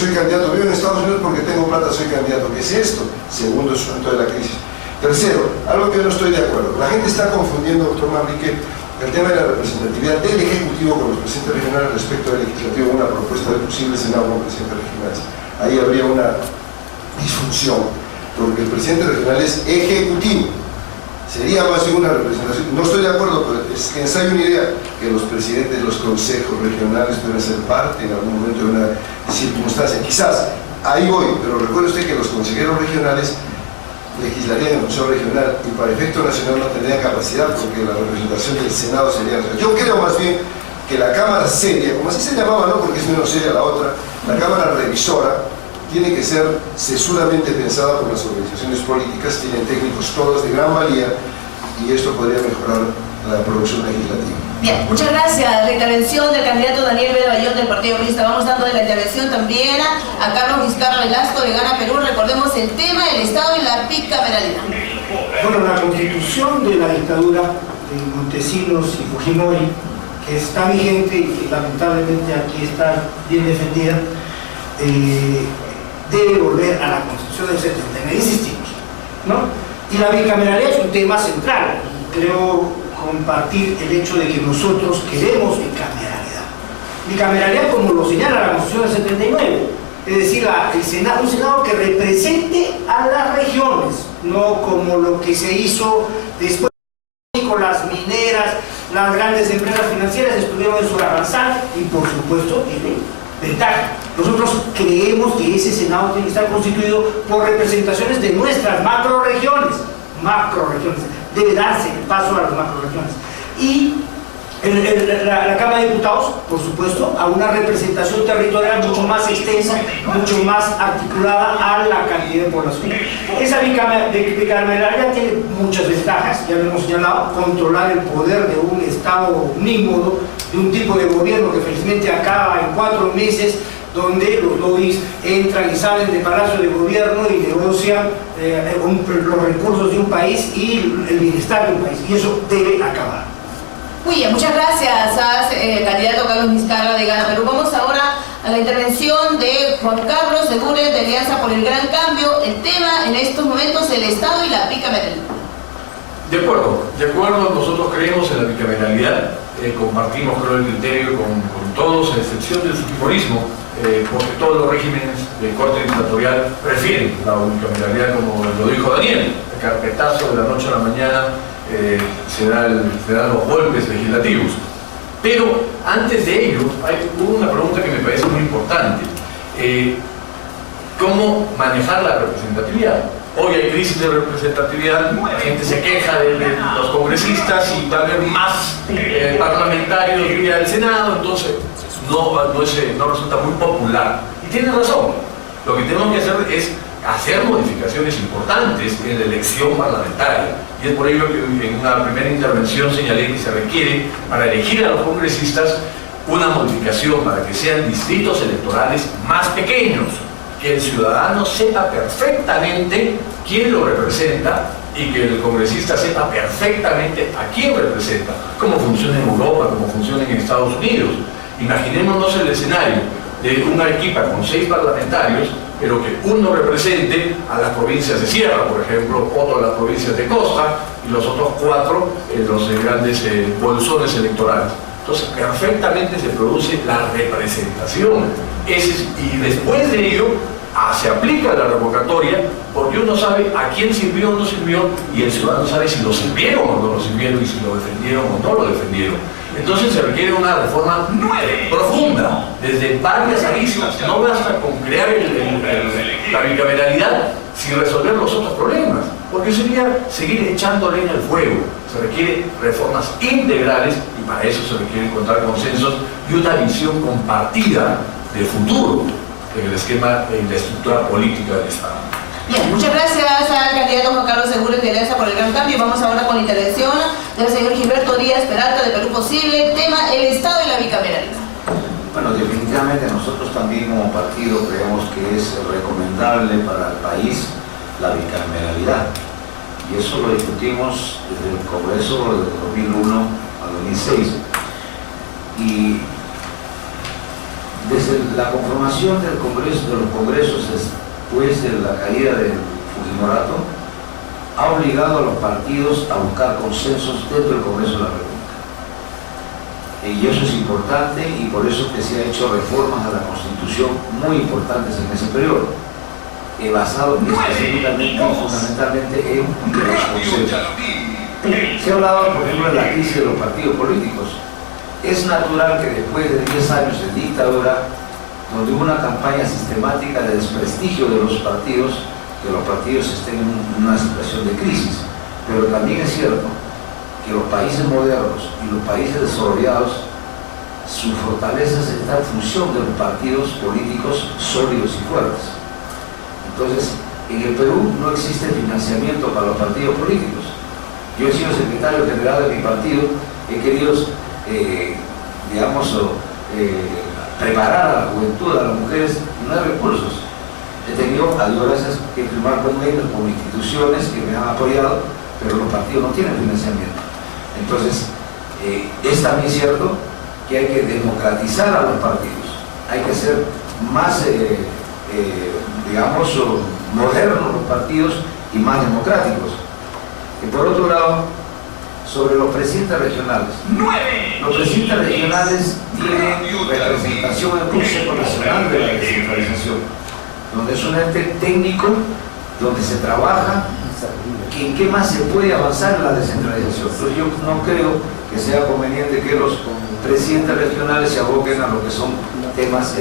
soy candidato, vivo en Estados Unidos porque tengo plata, soy candidato. ¿Qué es esto? Segundo asunto de la crisis. Tercero, algo que yo no estoy de acuerdo. La gente está confundiendo, doctor Manrique, el tema de la representatividad del Ejecutivo con los presidentes regionales respecto del Legislativo, una propuesta de posible Senado con presidentes regionales. Ahí habría una disfunción, porque el presidente regional es ejecutivo. Sería más bien una representación. No estoy de acuerdo, pero es que hay una idea que los presidentes de los consejos regionales pueden ser parte en algún momento de una circunstancia. Quizás, ahí voy, pero recuerde usted que los consejeros regionales legislarían en el Consejo Regional y para efecto nacional no tendrían capacidad porque la representación del Senado sería... Yo creo más bien que la Cámara seria, como así se llamaba, ¿no? Porque es menos seria la otra, la Cámara revisora, tiene que ser sesudamente pensada por las organizaciones políticas, tienen técnicos todos de gran valía y esto podría mejorar la producción legislativa. Bien, muchas gracias. La intervención del candidato Daniel Bayón del Partido Comunista. Vamos dando de la intervención también a Carlos Vizcarra Velasco de Gana Perú. Recordemos el tema del Estado y la bicameralidad. Bueno, la constitución de la dictadura de Montesinos y Fujimori, que está vigente y que lamentablemente aquí está bien defendida, debe volver a la constitución del 79, insistimos, ¿no? Y la bicameralidad es un tema central. Creo compartir el hecho de que nosotros queremos bicameralidad. Bicameralidad como lo señala la Constitución del 79, es decir, un Senado que represente a las regiones, no como lo que se hizo después con las mineras, las grandes empresas financieras estuvieron en su avanzar y por supuesto tiene ventaja. Nosotros creemos que ese Senado tiene que estar constituido por representaciones de nuestras macroregiones, debe darse el paso a las macroregiones. Y la Cámara de Diputados, por supuesto, a una representación territorial mucho más extensa, mucho más articulada a la cantidad de población. Esa bicameralidad tiene muchas ventajas, ya lo hemos señalado: controlar el poder de un Estado omnímodo, de un tipo de gobierno que felizmente acaba en 4 meses, donde los lobbies entran y salen del Palacio de Gobierno y negocian los recursos de un país y el bienestar de un país, y eso debe acabar. Muy bien, muchas gracias al candidato Carlos Vizcarra de Gana Perú. Vamos ahora a la intervención de Juan Carlos Segures de Alianza por el Gran Cambio. El tema en estos momentos, el Estado y la bicameralidad. De acuerdo, nosotros creemos en la bicameralidad, compartimos, creo, el criterio con todos, a excepción del fujimorismo, porque todos los regímenes de corte dictatorial prefieren la bicameralidad, como lo dijo Daniel, el carpetazo de la noche a la mañana, se dan los golpes legislativos. Pero antes de ello, hubo una pregunta que me parece muy importante: ¿cómo manejar la representatividad? Hoy hay crisis de representatividad, la gente se queja de los congresistas y va a haber más parlamentarios vía del Senado, entonces no resulta muy popular. Y tiene razón, lo que tenemos que hacer es hacer modificaciones importantes en la elección parlamentaria. Y es por ello que en una primera intervención señalé que se requiere, para elegir a los congresistas, una modificación para que sean distritos electorales más pequeños, que el ciudadano sepa perfectamente quién lo representa y que el congresista sepa perfectamente a quién representa, cómo funciona en Europa, cómo funciona en Estados Unidos. Imaginémonos el escenario de una equipa con 6 parlamentarios, pero que uno represente a las provincias de sierra, por ejemplo, otro a las provincias de costa, y los otros 4 los grandes bolsones electorales. Entonces, perfectamente se produce la representación. Y después de ello, se aplica la revocatoria, porque uno sabe a quién sirvió o no sirvió, y el ciudadano sabe si lo sirvieron o no lo sirvieron, y si lo defendieron o no lo defendieron. Entonces se requiere una reforma profunda, desde varias aristas. No basta con crear la bicameralidad sin resolver los otros problemas, porque sería seguir echando leña al fuego. Se requieren reformas integrales y para eso se requiere encontrar consensos y una visión compartida de futuro en el esquema, en la estructura política del Estado. Bien, muchas gracias al candidato Juan Carlos Segures de Alianza por el Gran Cambio. Vamos ahora con la intervención del señor Gilberto Díaz Peralta de Perú Posible, tema el Estado y la bicameralidad. Bueno, definitivamente nosotros también como partido creemos que es recomendable para el país la bicameralidad, y eso lo discutimos desde el Congreso del 2001 al 2006, y Desde la conformación del Congreso, de los congresos después de la caída del Fujimorato, ha obligado a los partidos a buscar consensos dentro del Congreso de la República. Y eso es importante, y por eso que se han hecho reformas a la Constitución muy importantes en ese periodo, basado específicamente y fundamentalmente en los consensos. Se ha hablado, por ejemplo, de la crisis de los partidos políticos. Es natural que después de 10 años de dictadura, donde hubo una campaña sistemática de desprestigio de los partidos, que los partidos estén en una situación de crisis. Pero también es cierto que los países modernos y los países desarrollados, su fortaleza está en función de los partidos políticos sólidos y fuertes. Entonces, en el Perú no existe financiamiento para los partidos políticos. Yo he sido secretario general de mi partido, he querido, preparar a la juventud, a las mujeres, no hay recursos. He tenido, a Dios gracias, que firmar convenios con instituciones que me han apoyado, pero los partidos no tienen financiamiento. Entonces, es también cierto que hay que democratizar a los partidos, hay que ser más, modernos los partidos y más democráticos. Y por otro lado, sobre los presidentes regionales. Los presidentes regionales tienen representación en el Consejo Nacional de la Descentralización, donde es un ente técnico, donde se trabaja en qué más se puede avanzar en la descentralización. Entonces yo no creo que sea conveniente que los presidentes regionales se aboquen a lo que son temas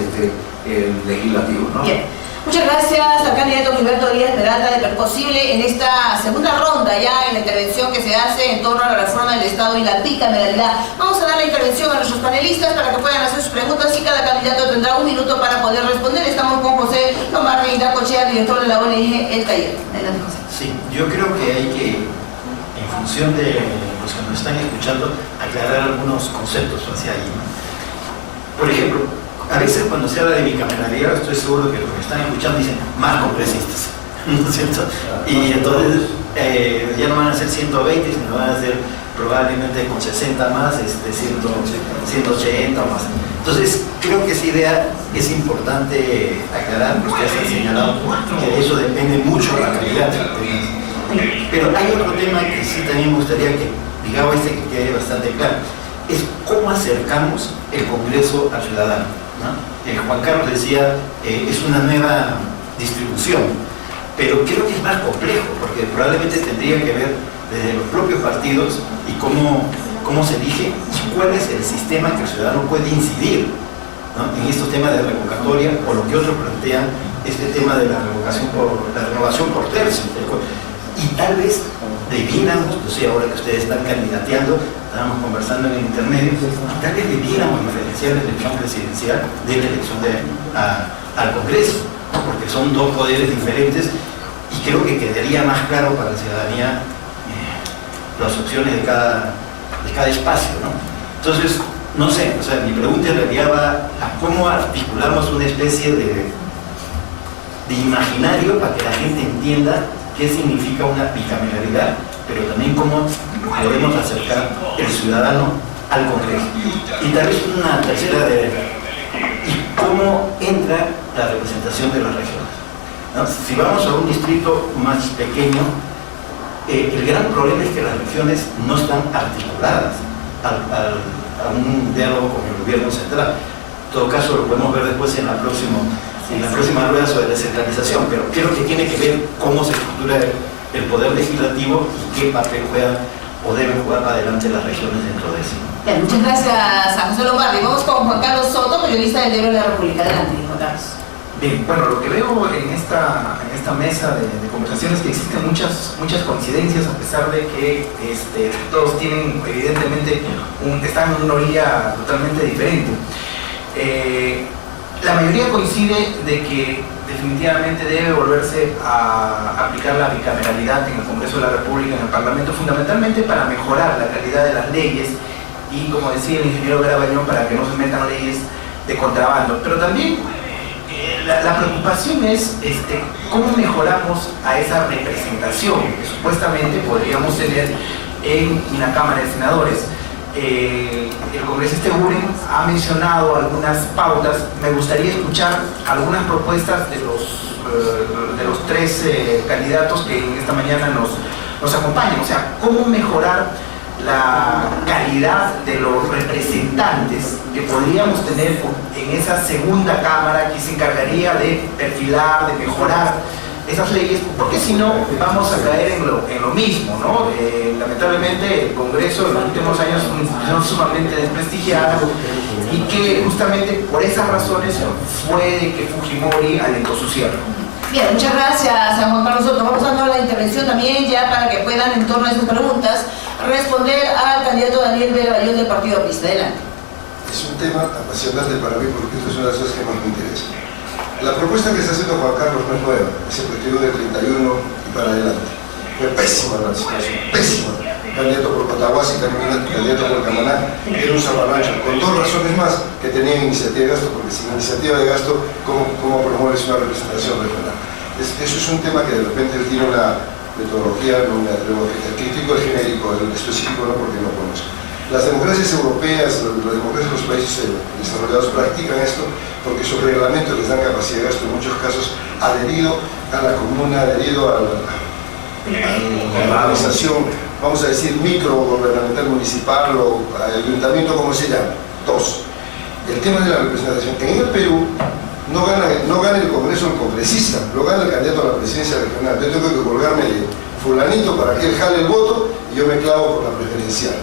legislativos, ¿no? Bien. Muchas gracias al candidato Gilberto Díaz Peralta de Perposible en esta segunda ronda ya en la intervención que se hace en torno a la reforma del Estado y la bicameralidad. Vamos a dar la intervención a nuestros panelistas para que puedan hacer sus preguntas y cada candidato tendrá 1 minuto para poder responder. Estamos con José Lombardi Dacochea, director de la ONG El Taller. Adelante, José. Sí, yo creo que hay que, en función de los que nos están escuchando, aclarar algunos conceptos hacia ahí, ¿no? Por ejemplo, a veces cuando se habla de bicameralidad, estoy seguro que los que están escuchando dicen más congresistas, ¿no es cierto? Y entonces ya no van a ser 120, sino van a ser probablemente con 60 más, 180 o más. Entonces, creo que esa idea es importante aclarar, ustedes han señalado que de eso depende mucho la calidad del tema. Pero hay otro tema que sí también me gustaría que, digamos, que quede bastante claro, es cómo acercamos el Congreso al ciudadano, ¿no? Juan Carlos decía, es una nueva distribución, pero creo que es más complejo, porque probablemente tendría que ver desde los propios partidos y cómo se elige y cuál es el sistema que el ciudadano puede incidir, ¿no? En estos temas de revocatoria o lo que otros plantean, este tema de la renovación por tercio. Y tal vez debiéramos, no sé, ahora que ustedes están candidateando, estábamos conversando en el intermedio, tal vez debiéramos diferenciar la elección presidencial de la elección al Congreso, ¿no? Porque son dos poderes diferentes y creo que quedaría más claro para la ciudadanía las opciones de cada espacio, ¿no? Entonces, no sé, o sea, mi pregunta en realidad va a cómo articulamos una especie de imaginario para que la gente entienda qué significa una bicameralidad, pero también cómo podemos acercar el ciudadano al Congreso. Y tal vez una tercera y cómo entra la representación de las regiones, ¿no? Si vamos a un distrito más pequeño, el gran problema es que las regiones no están articuladas a un diálogo con el gobierno central. En todo caso, lo podemos ver después en la próxima rueda sobre descentralización, pero creo que tiene que ver cómo se estructura el poder legislativo y qué papel juegan o deben jugar para adelante las regiones dentro de eso. Bien, muchas gracias a José Lombardi. Vamos con Juan Carlos Soto, periodista del Diario de la República. Adelante, Juan Carlos. Bien, bueno, lo que veo en esta mesa de conversación es que existen muchas coincidencias, a pesar de que todos tienen, evidentemente, están en una orilla totalmente diferente. La mayoría coincide de que definitivamente debe volverse a aplicar la bicameralidad en el Congreso de la República, en el Parlamento, fundamentalmente para mejorar la calidad de las leyes y, como decía el ingeniero Vera Bañón, para que no se metan leyes de contrabando. Pero también la preocupación es cómo mejoramos a esa representación que supuestamente podríamos tener en la Cámara de Senadores. el congresista Eguren ha mencionado algunas pautas. Me gustaría escuchar algunas propuestas de los tres candidatos que esta mañana nos acompañan. O sea, cómo mejorar la calidad de los representantes que podríamos tener en esa segunda cámara que se encargaría de perfilar, de mejorar esas leyes, porque si no vamos a caer en lo mismo, ¿no? Lamentablemente el Congreso en los últimos años es una institución sumamente desprestigiada y que justamente por esas razones fue de que Fujimori alentó su cierre. Bien, muchas gracias a Juan Carlos Soto. Vamos dando la intervención también ya para que puedan, en torno a esas preguntas, responder al candidato Daniel Bayón del Partido Aprista. Adelante. Es un tema apasionante para mí porque esto es una de las cosas que más me interesa. La propuesta que está haciendo Juan Carlos no es nueva, es el periodo del 31 y para adelante. Fue pésima la situación, pésima. Candidato por Cotahuasi, candidato por Camaná, era un zaparrancho, con dos razones más que tenían iniciativa de gasto, porque sin iniciativa de gasto, ¿cómo promueves una representación regional? Eso es un tema que de repente él tiene una metodología, no me atrevo a decir, el crítico, el genérico, el específico no, porque no conozco. Las democracias europeas, las democracias de los países desarrollados practican esto porque sus reglamentos les dan capacidad de gasto en muchos casos adherido a la comuna, adherido a la organización, vamos a decir, microgubernamental municipal o ayuntamiento, como se llama. Dos, el tema de la representación. En el Perú no gana el Congreso el congresista, lo gana el candidato a la presidencia regional. Yo tengo que colgarme de fulanito para que él jale el voto y yo me clavo por la preferencial.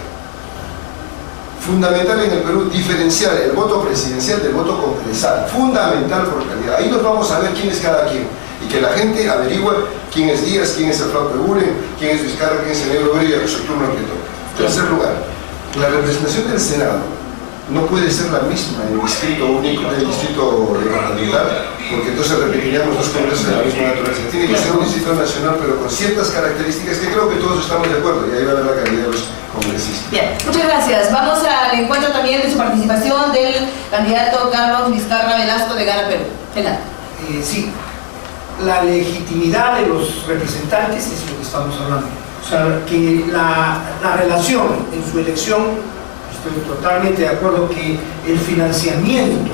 Fundamental en el Perú diferenciar el voto presidencial del voto congresal, fundamental por calidad. Ahí nos vamos a ver quién es cada quien y que la gente averigüe quién es Díaz, quién es el Flauto Eguren, quién es Vizcarra, quién es el Negro Brilla, que su turno que toca. En tercer lugar, la representación del Senado no puede ser la misma en el distrito único, en el distrito departamental, porque entonces repetiríamos dos congresos de la misma naturaleza. Tiene que ser un distrito nacional, pero con ciertas características que creo que todos estamos de acuerdo, y ahí va a ver la calidad de los congresistas. Bien, muchas gracias. Vamos al encuentro también de su participación del candidato Carlos Vizcarra Velasco de Gana Perú. Adelante. Sí, la legitimidad de los representantes es lo que estamos hablando. O sea, que la relación en su elección, estoy totalmente de acuerdo que el financiamiento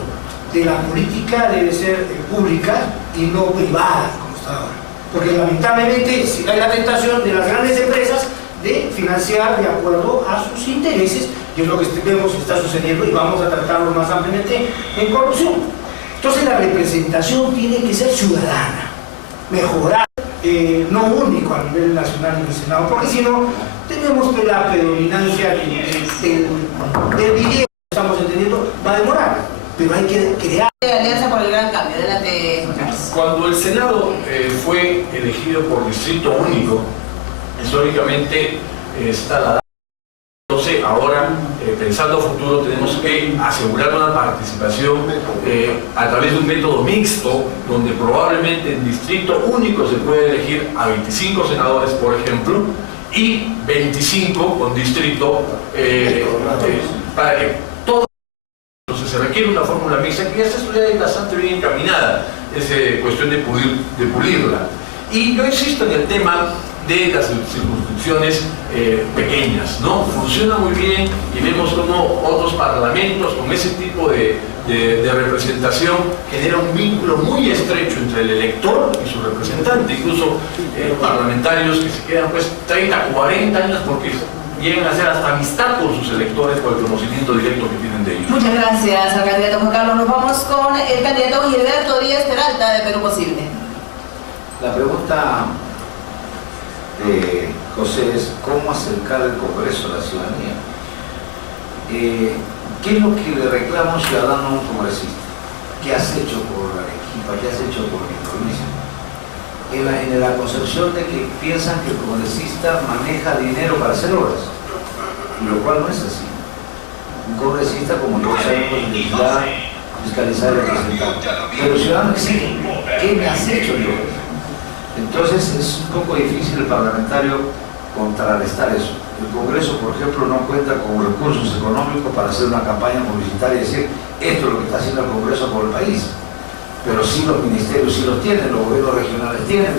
de la política debe ser pública y no privada, como está ahora. Porque lamentablemente hay la tentación de las grandes empresas de financiar de acuerdo a sus intereses, y es lo que vemos que está sucediendo y vamos a tratarlo más ampliamente en corrupción. Entonces la representación tiene que ser ciudadana, mejorar, no único a nivel nacional en el Senado, porque si no tenemos que la predominancia del video, estamos entendiendo, va a demorar, pero hay que crear. Alianza por el Gran Cambio. Adelante, Juan Carlos. Cuando el Senado fue elegido por distrito único, históricamente está la. Entonces ahora, pensando a futuro, tenemos que asegurar una participación a través de un método mixto, donde probablemente en distrito único se puede elegir a 25 senadores, por ejemplo, y 25 con distrito, para que todo. Entonces se requiere una fórmula mixta que ya está estudiada y bastante bien encaminada, es cuestión de pulirla. Y yo insisto en el tema de las circunscripciones pequeñas, ¿no? Funciona muy bien y vemos como otros parlamentos con ese tipo de representación genera un vínculo muy estrecho entre el elector y su representante, incluso parlamentarios que se quedan pues 30, 40 años porque llegan a ser hasta amistad con sus electores por el conocimiento directo que tienen de ellos. Muchas gracias al candidato Juan Carlos. Nos vamos con el candidato Gilberto Díaz Peralta de Perú Posible. La pregunta de José es ¿cómo acercar el Congreso a la ciudadanía? ¿Qué es lo que le reclama un ciudadano a un congresista? ¿Qué has hecho por Arequipa? ¿Qué has hecho por mi provincia? En la concepción de que piensan que el congresista maneja dinero para hacer obras, lo cual no es así. Un congresista, como todos sabemos, necesita fiscalizar y representar. Pero el ciudadano exige, ¿qué me has hecho yo? Entonces es un poco difícil el parlamentario contrarrestar eso. El Congreso, por ejemplo, no cuenta con recursos económicos para hacer una campaña publicitaria y decir esto es lo que está haciendo el Congreso por el país. Pero sí los ministerios sí los tienen, los gobiernos regionales tienen.